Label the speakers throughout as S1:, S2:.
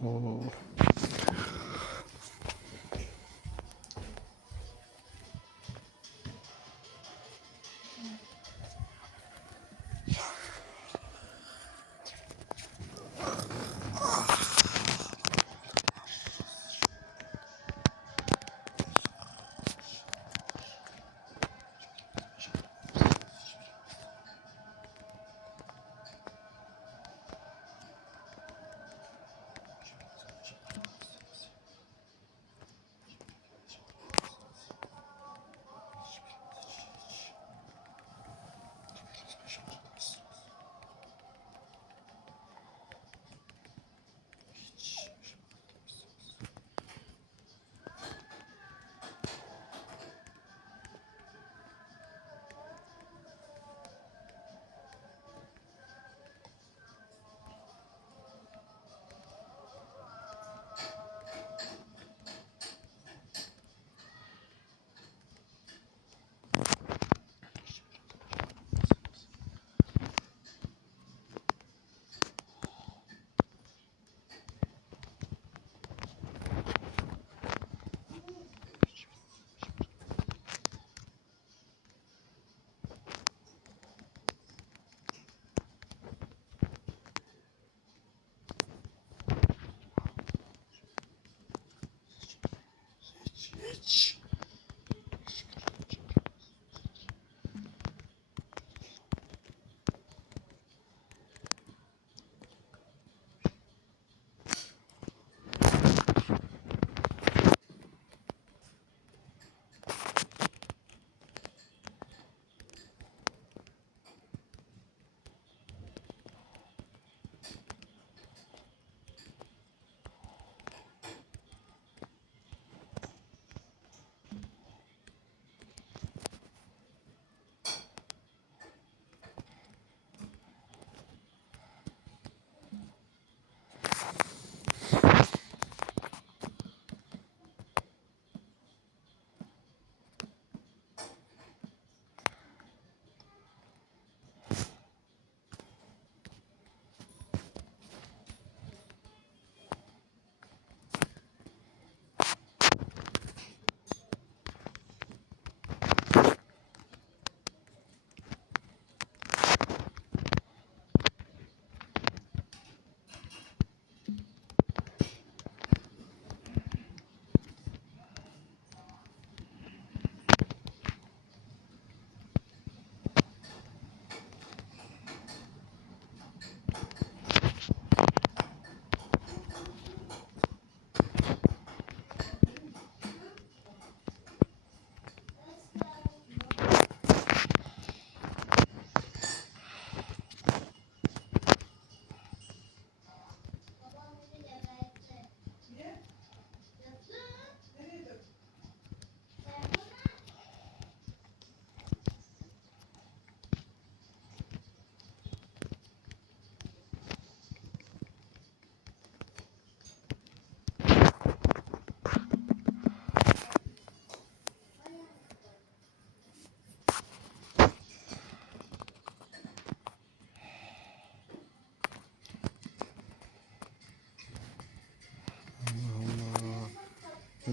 S1: Oo. much.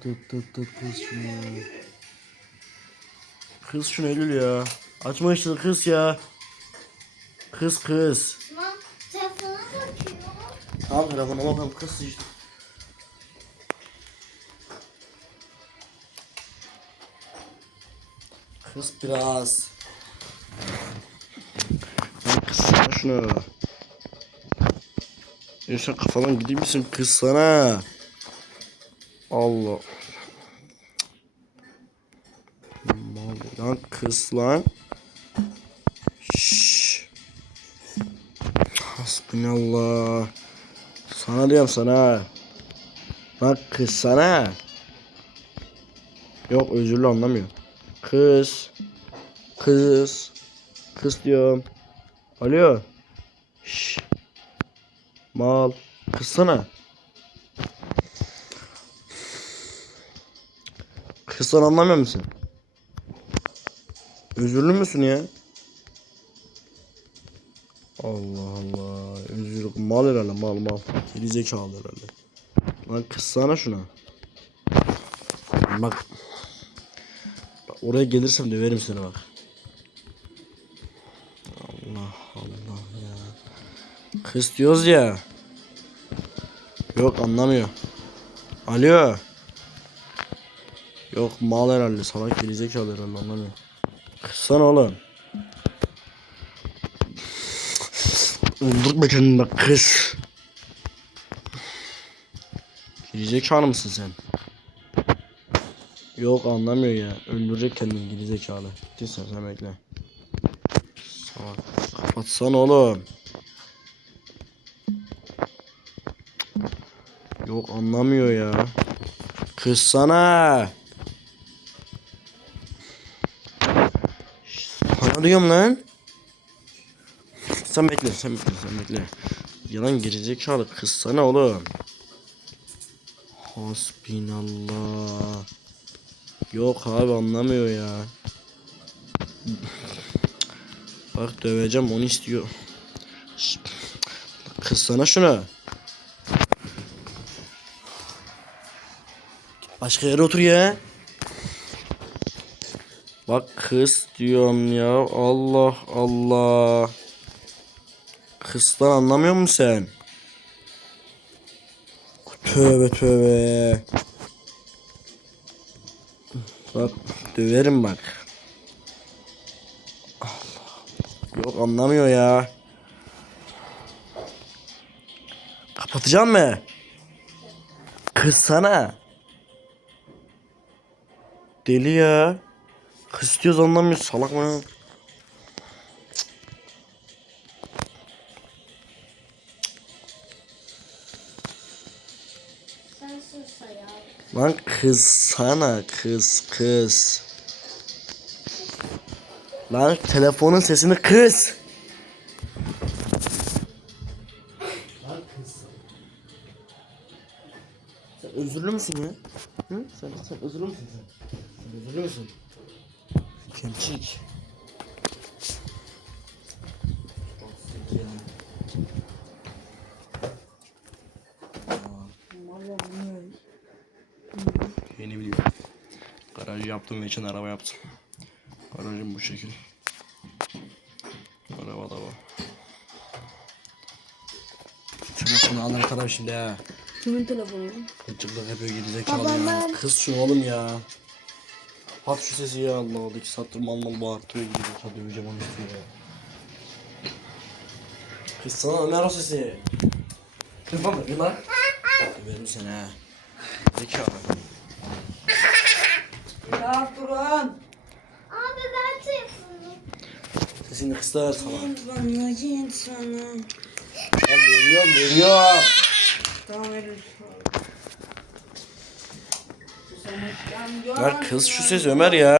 S1: Tut tut tut kız şunu. Kız şunu Eylül ya. Açma işte kız ya. Kız kız.
S2: Tamam. Telefona bakıyor.
S1: Tamam telefona bakalım kız işte. Kız biraz. Lan kızsana şunu. Yaşa kafadan gideyim misin kızsana. Allah. Lan kız lan. Şşş. Hasbinallah. Sana diyorum sana. Bak kız sana. Yok özürlü anlamıyor. Kız. Kız. Kız diyorum. Alo. Şş. Mal. Kızsana. Kızsan anlamıyor musun? Özürlü müsün ya? Allah Allah. Özür mal herhalde mal mal. Geri zekalı herhalde. Lan kıssana şuna. Bak. Bak oraya gelirsem döverim seni bak. Allah Allah ya. Kız diyoruz ya. Yok anlamıyor. Alo. Yok mal herhalde salak gerizekalı herhalde anlamıyor. Kıssana oğlum. Öldürtme kendini bak kız. Gerizekalı mısın sen? Yok anlamıyor ya. Öldürecek kendini gerizekalı. Gittiysen sen bekle. Salak. Kapatsana oğlum. Yok anlamıyor ya. Kızsana. Sana diyorum lan. Sen bekle, sen bekle, sen bekle. Yalan gerizekalı kızsana oğlum. Hasbinallah. Yok abi anlamıyor ya. Bak döveceğim onu istiyor. Şşt, Kızsana şunu. Başka yere otur ya. Bak kız diyorum ya. Allah Allah. Kızdan anlamıyor musun sen? Tövbe tövbe. Bak döverim bak. Allah. Yok anlamıyor ya. Kapatacağım mı? Kız sana. Deli ya. Kız diyoruz anlamıyor salak mı? Lan kız sana kız kız. Lan telefonun sesini kız. Lan özürlü müsün ya? Hı? Sen, sen özürlü müsün sen? Sen özürlü müsün? Kemçik. Yeni biliyorum. Garajı yaptım ve için araba yaptım. Garajım bu şekil. Araba da var. Telefonu al kadar şimdi ha.
S3: Kimin telefonu?
S1: Gıcıklık yapıyor gerizekalı ya. Kız şu oğlum ya. Pat şu sesi ya Allah Allah. İki saattir mal mal bağırtıyor gerizekalı döveceğim onu istiyor ya. Kız sana Ömer o sesi. Kırma mı lan? Verim seni ha. Zekalı.
S3: Ya Turan.
S2: Abi ben telefonu.
S1: Sesini kısar sana.
S3: Bana git sana.
S1: Ben veriyorum veriyorum.
S3: Tamam verir.
S1: Ver kız şu ses Ömer ya.